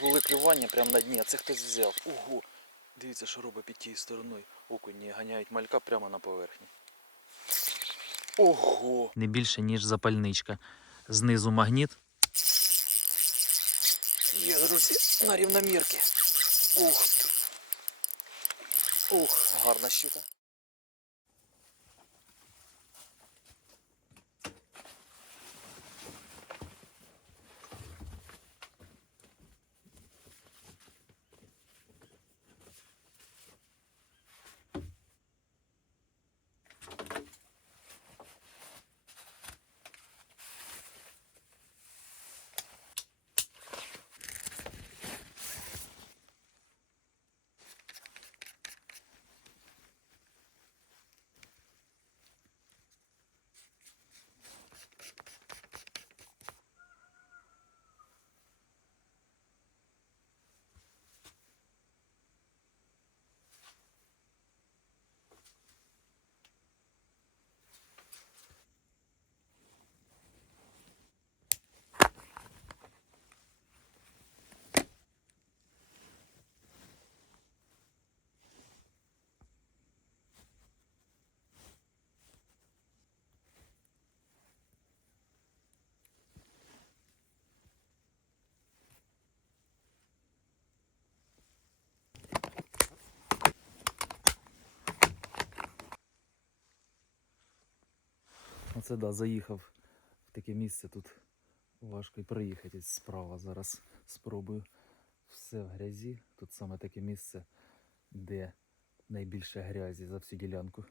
Були клювання прямо на дні, а це хтось взяв. Ого! Дивіться, що робить під тією стороною. Окуні ганяють малька прямо на поверхні. Ого! Не більше, ніж запальничка. Знизу магніт. Є, друзі, на рівномірки. Ух ти. Ух, гарна щука. Оце да, заїхав в таке місце. Тут важко і проїхати справа. Зараз спробую. Все в грязі. Тут саме таке місце, де найбільше грязі за всю ділянку.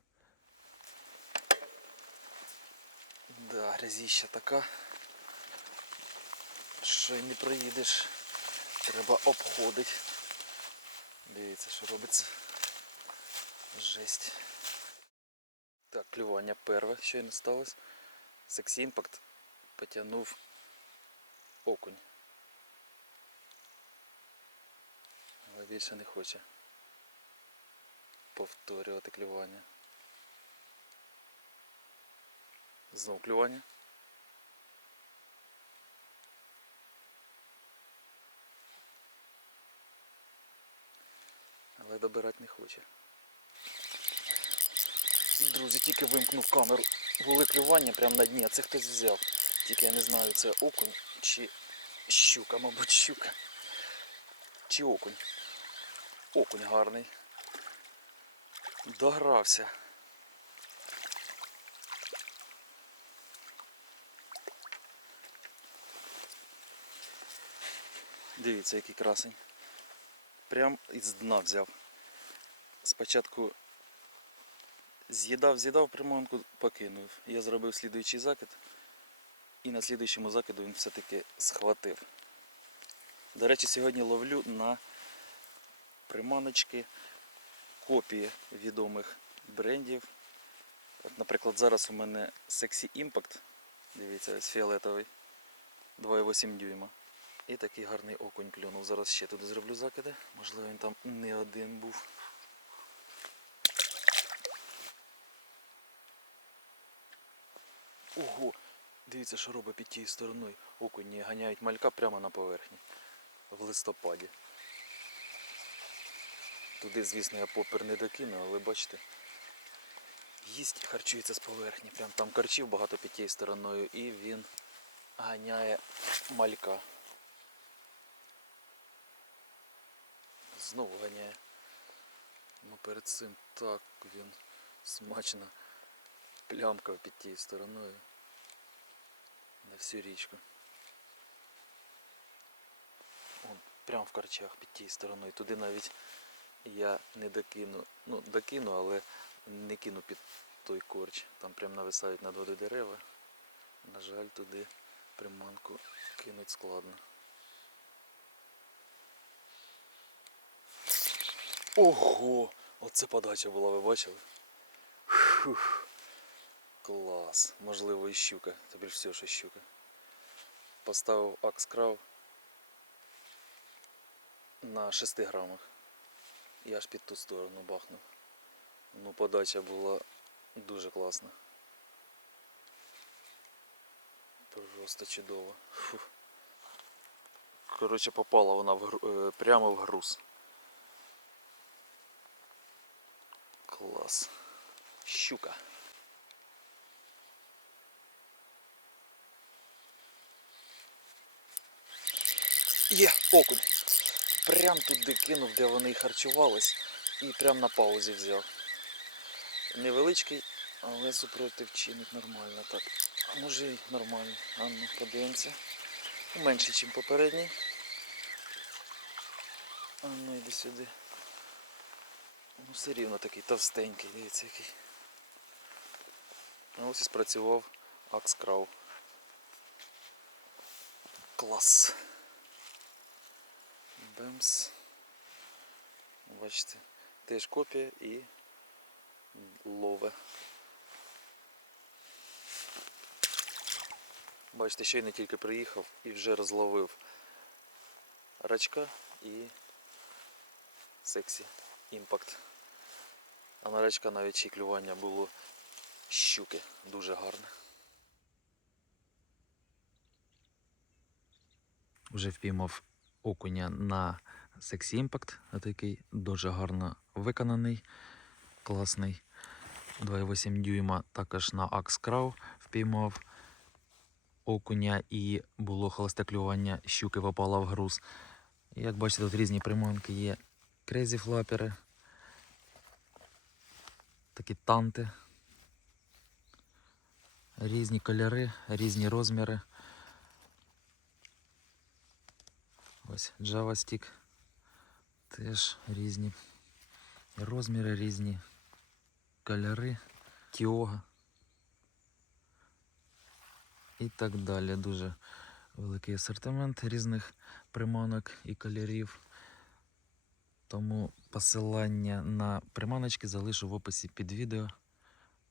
Да, грязіща така. Що й не проїдеш. Треба обходити. Дивіться, що робиться. Жесть. Так, клювання перве, що й не сталося. Секс імпакт потягнув окунь. Але більше не хоче повторювати клювання. Знов клювання. Але добирати не хоче. Друзі, тільки вимкнув камеру. Були клювання прямо на дні, а це хтось взяв. Тільки я не знаю, це окунь чи щука, мабуть, щука. Чи окунь. Окунь гарний. Догрався. Дивіться, який красень. Прям із дна взяв. Спочатку з'їдав, з'їдав приманку, покинув. Я зробив слідуючий закид. І на слідуючому закиду він все-таки схватив. До речі, сьогодні ловлю на приманочки копії відомих брендів. От, наприклад, зараз у мене Sexy Impact. Дивіться, ось фіолетовий. 2,8 дюйма. І такий гарний окунь клюнув. Зараз ще туди зроблю закиди. Можливо, він там не один був. Ого! Дивіться, що робить під тією стороною. Окуні ганяють малька прямо на поверхні. В листопаді. Туди, звісно, я попер не докину, але бачите. Їсть харчується з поверхні. Прям там карчів багато під тією стороною і він ганяє малька. Знову ганяє. Ну перед цим так він смачно плямкав під тією стороною всю річку. Он прямо в карчах під тією стороною. Туди навіть я не докину, ну докину, але не кину під той корч. Там прям нависають над водою дерева. На жаль, туди приманку кинуть складно. Ого! Оце подача була, ви бачили? Фух. Клас. Можливо і щука. Та більш всього, що щука. Поставив акс крав на 6 грамах. І аж під ту сторону бахнув. Ну, подача була дуже класна. Просто чудово. Фух. Коротше, попала вона в, гру- е, прямо в груз. Клас. Щука. Є, окунь. Прям туди кинув, де вони харчувались, і прям на паузі взяв. Невеличкий, але супротив нормально так. А може й нормально. А ну, подивимося. Менше, ніж попередній. А ну йди сюди. Ну все рівно такий товстенький, дивіться який. Ось і спрацював Акскрау. Клас. Бемс. Бачите, теж копія і лове. Бачите, ще й не тільки приїхав і вже розловив рачка і сексі імпакт. А на рачка навіть ще клювання було щуки дуже гарне. Вже впіймав окуня на Sexy Impact, такий дуже гарно виконаний, класний. 2,8 дюйма також на Axe Crow впіймав окуня і було холосте клювання, щуки попала в груз. Як бачите, тут різні приманки є крезі флапери, такі танти, різні кольори, різні розміри. Ось Java Теж різні розміри, різні кольори, Тіога і так далі. Дуже великий асортимент різних приманок і кольорів. Тому посилання на приманочки залишу в описі під відео.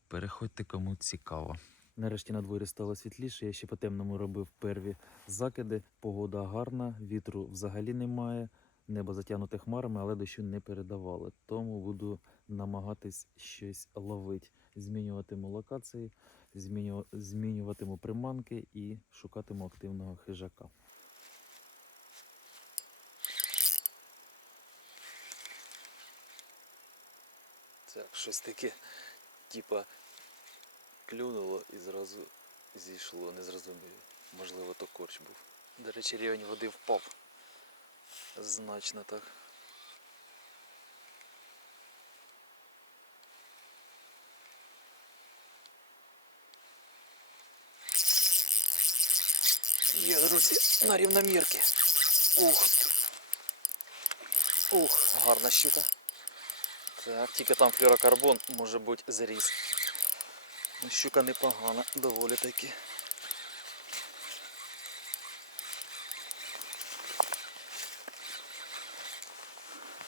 Переходьте кому цікаво. Нарешті на дворі стало світліше. Я ще по темному робив перві закиди. Погода гарна, вітру взагалі немає. Небо затягнуте хмарами, але дощу не передавали. Тому буду намагатись щось ловити. Змінюватиму локації, зміню- змінюватиму приманки і шукатиму активного хижака. Так, щось таке, типа, клюнуло і зразу зійшло, не зрозумів. Можливо, то корч був. До речі, рівень води впав. Значно так. Є, друзі, на рівномірки. Ух. Ух, гарна щука. Так, тільки там флюрокарбон може бути зріз. Ну, щука непогана, доволі таки.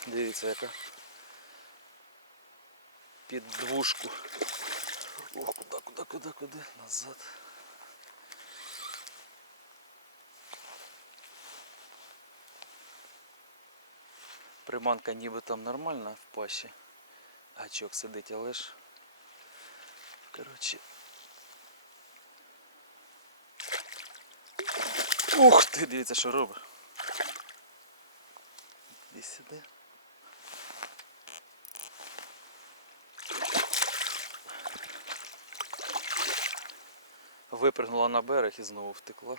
Дивіться яка. Під двушку. Ох, куди, куди, куди, куди? Назад. Приманка ніби там нормальна в пащі. Гачок сидить, але ж. Коротше. Ух ти, дивіться, що робить. Десь сюди. Випрыгнула на берег і знову втекла.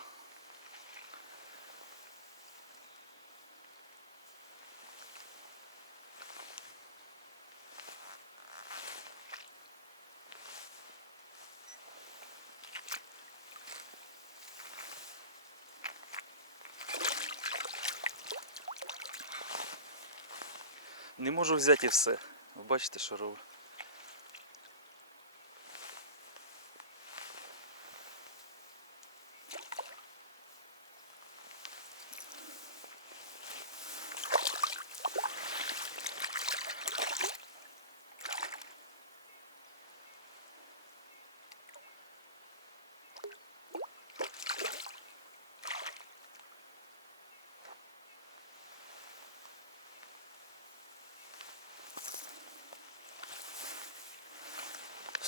Не можу взяти і все. Ви бачите, що робить.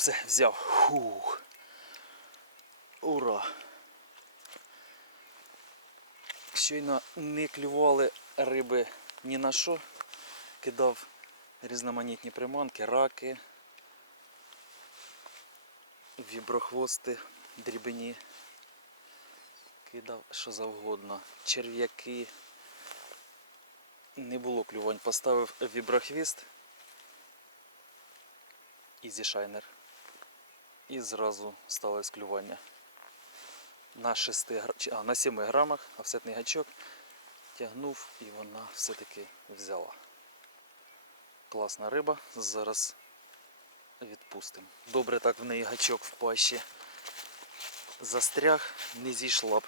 Все, взяв. Фух. Ура. Щойно не клювали риби ні на що. Кидав різноманітні приманки, раки, віброхвости, дрібні. Кидав що завгодно. Черв'яки. Не було клювань. Поставив віброхвіст. Ізі шайнер. І зразу сталося клювання. На 6 гра... а, на 7 грамах офсетний гачок тягнув і вона все-таки взяла. Класна риба. Зараз відпустимо. Добре так в неї гачок в пащі застряг, не зійшла б.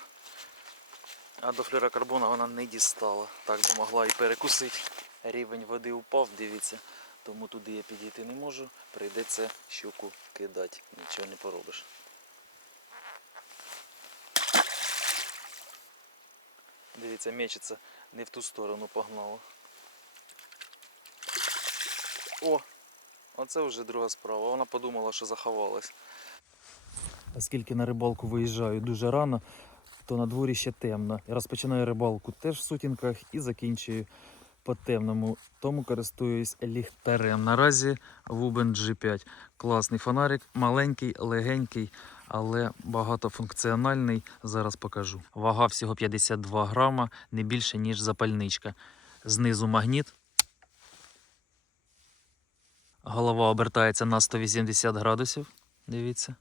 А до флюрокарбона вона не дістала. Так би могла і перекусити. Рівень води упав, дивіться. Тому туди я підійти не можу. Прийдеться щуку кидати. Нічого не поробиш. Дивіться, мечеться не в ту сторону погнало. О! Оце вже друга справа. Вона подумала, що заховалась. Оскільки на рибалку виїжджаю дуже рано, то на дворі ще темно. Я розпочинаю рибалку теж в сутінках і закінчую по темному. Тому користуюсь ліхтарем. Наразі Wuben G5. Класний фонарик, маленький, легенький, але багатофункціональний. Зараз покажу. Вага всього 52 грама, не більше, ніж запальничка. Знизу магніт. Голова обертається на 180 градусів. Дивіться.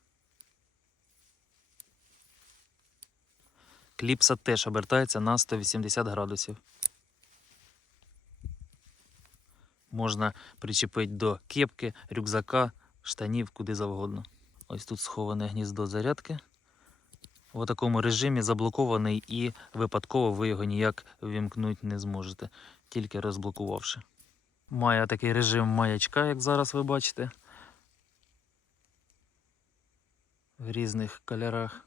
Кліпса теж обертається на 180 градусів. Можна причепити до кепки, рюкзака, штанів, куди завгодно. Ось тут сховане гніздо зарядки. В такому режимі заблокований і випадково ви його ніяк вімкнути не зможете, тільки розблокувавши. Має такий режим маячка, як зараз ви бачите. В різних кольорах.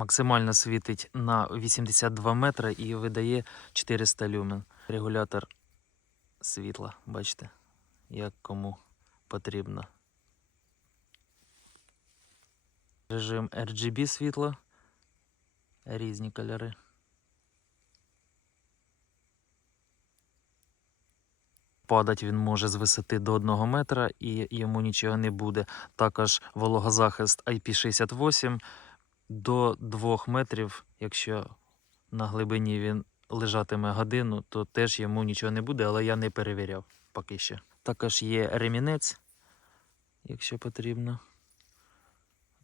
Максимально світить на 82 метри і видає 400 люмен. Регулятор світла, бачите, як кому потрібно. Режим RGB світла. Різні кольори. Падать він може з висоти до 1 метра і йому нічого не буде. Також вологозахист IP68 до 2 метрів, якщо на глибині він лежатиме годину, то теж йому нічого не буде, але я не перевіряв поки що. Також є ремінець, якщо потрібно.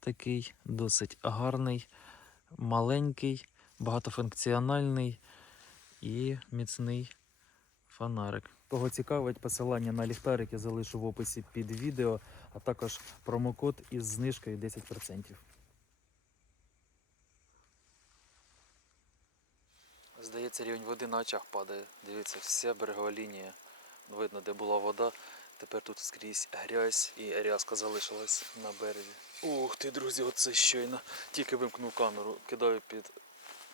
Такий досить гарний, маленький, багатофункціональний і міцний фонарик. Кого цікавить, посилання на ліхтарик я залишу в описі під відео, а також промокод із знижкою 10%. Здається, рівень води на очах падає. Дивіться, вся берегова лінія. Видно, де була вода. Тепер тут скрізь грязь і рязка залишилась на березі. Ух ти, друзі, оце щойно. Тільки вимкнув камеру, кидаю під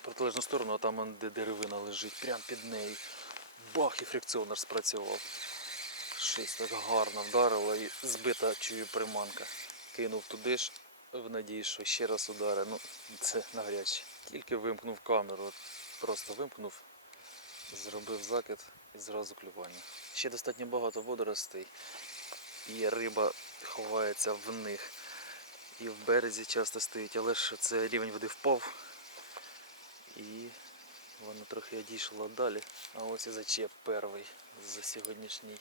протилежну сторону, а там де деревина лежить, прямо під нею. Бах, і фрикціонер спрацював. Щось так гарно вдарило і збита чую приманка. Кинув туди ж в надії, що ще раз удари. Ну, це навряд чи. Тільки вимкнув камеру. Просто вимкнув, зробив закид і зразу клювання. Ще достатньо багато водоростей, і риба ховається в них. І в березі часто стоїть, але ж це рівень води впав. І воно трохи одійшло далі. А ось і зачеп перший за сьогоднішній,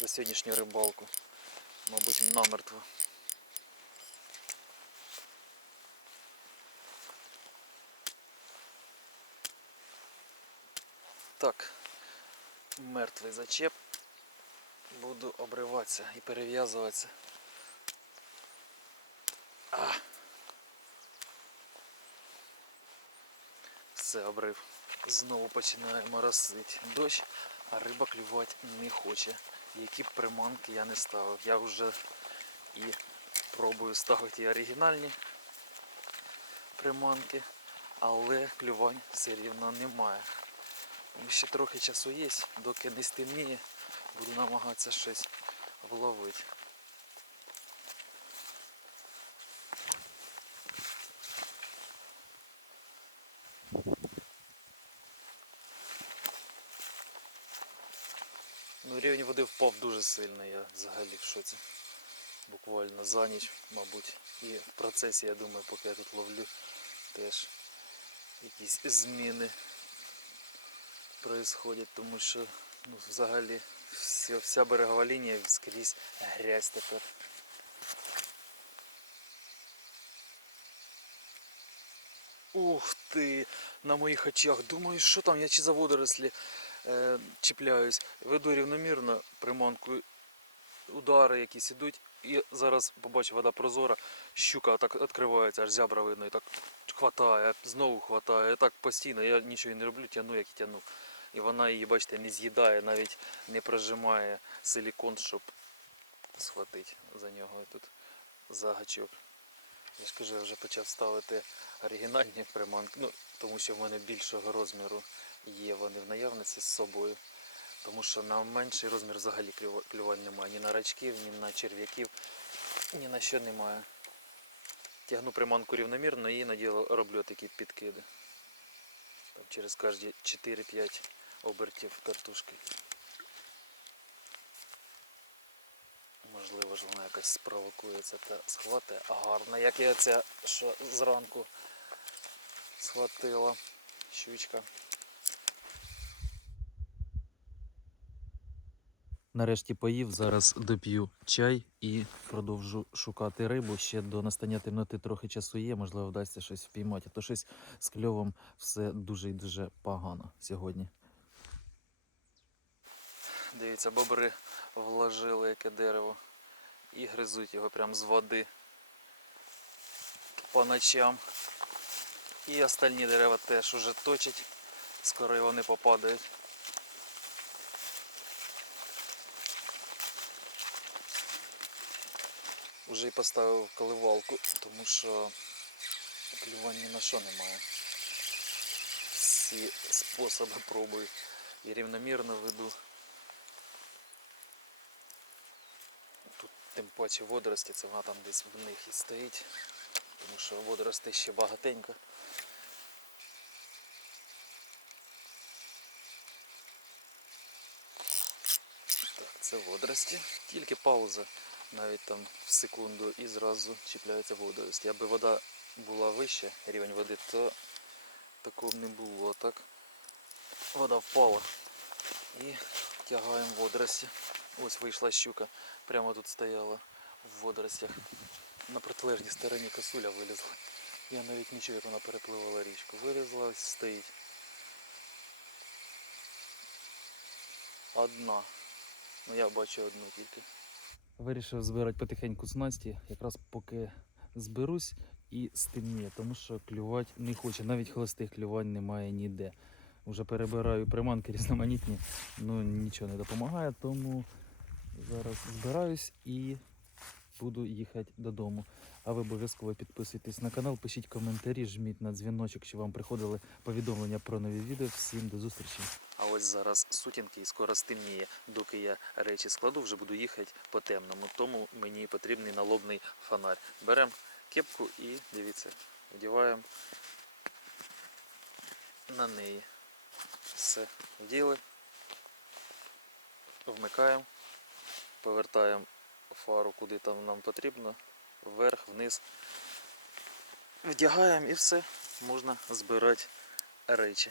за сьогоднішню рибалку. Мабуть, намертво. Так, мертвий зачеп. Буду обриватися і перев'язуватися. Все, обрив. Знову починає моросити дощ, а риба клювати не хоче. Які б приманки я не ставив. Я вже і пробую ставити і оригінальні приманки, але клювань все рівно немає. Ще трохи часу є, доки не стемніє, буду намагатися щось вловити. Ну, Рівень води впав дуже сильно, я взагалі в шоці. Буквально за ніч, мабуть. І в процесі, я думаю, поки я тут ловлю, теж якісь зміни происходять, тому що ну, взагалі вся, вся берегова лінія скрізь грязь тепер. Ух ти! На моїх очах. Думаю, що там, я чи за водорослі е, чіпляюсь. Веду рівномірно приманку, удари якісь ідуть. І зараз побачу, вода прозора, щука так відкривається, аж зябра видно, і так хватає, знову хватає. І так постійно, я нічого не роблю, тяну, як і тяну. І вона її, бачите, не з'їдає, навіть не прожимає силікон, щоб схватити за нього. І тут загачок. Я ж кажу, я вже почав ставити оригінальні приманки, ну, тому що в мене більшого розміру є вони в наявності з собою. Тому що на менший розмір взагалі клюва- клювань немає. Ні на рачків, ні на черв'яків, ні на що немає. Тягну приманку рівномірно і іноді роблю такі підкиди. Там через кожні 4-5 обертів картушки. Можливо ж вона якось спровокується та схватить. Гарно, як я це що зранку схватила щучка. Нарешті поїв, зараз доп'ю чай і продовжу шукати рибу. Ще до настання темноти трохи часу є, можливо, вдасться щось впіймати. А то щось з кльовом все дуже і дуже погано сьогодні. Дивіться, бобри вложили яке дерево і гризуть його прямо з води по ночам. І остальні дерева теж уже точать, скоро і вони попадають. Уже і поставив коливалку, тому що клювань ні на що немає. Всі способи пробую і рівномірно веду. Тут тим паче водорості, це вона там десь в них і стоїть, тому що водоростей ще багатенько. Так, це водорості. Тільки пауза, навіть там в секунду і зразу чіпляється водорості. Аби вода була вища, рівень води, то такого не було. Так вода впала. І тягаємо водорості. Ось вийшла щука. Прямо тут стояла в водоростях. На протилежній стороні косуля вилізла. Я навіть не чув, як вона перепливала річку. Вилізла, ось стоїть. Одна. Ну я бачу одну тільки. Вирішив збирати потихеньку снасті, якраз поки зберусь і стемніє, тому що клювати не хоче. Навіть холостих клювань немає ніде. Уже перебираю приманки різноманітні, ну нічого не допомагає, тому зараз збираюсь і буду їхати додому. А ви обов'язково підписуйтесь на канал, пишіть коментарі, жміть на дзвіночок, щоб вам приходили повідомлення про нові відео. Всім до зустрічі! А ось зараз сутінки і скоро стемніє. Доки я речі складу, вже буду їхати по темному. Тому мені потрібний налобний фонарь. Беремо кепку і дивіться, вдіваємо на неї. Все, вділи, вмикаємо, повертаємо фару куди там нам потрібно, вверх, вниз. Вдягаємо і все, можна збирати речі.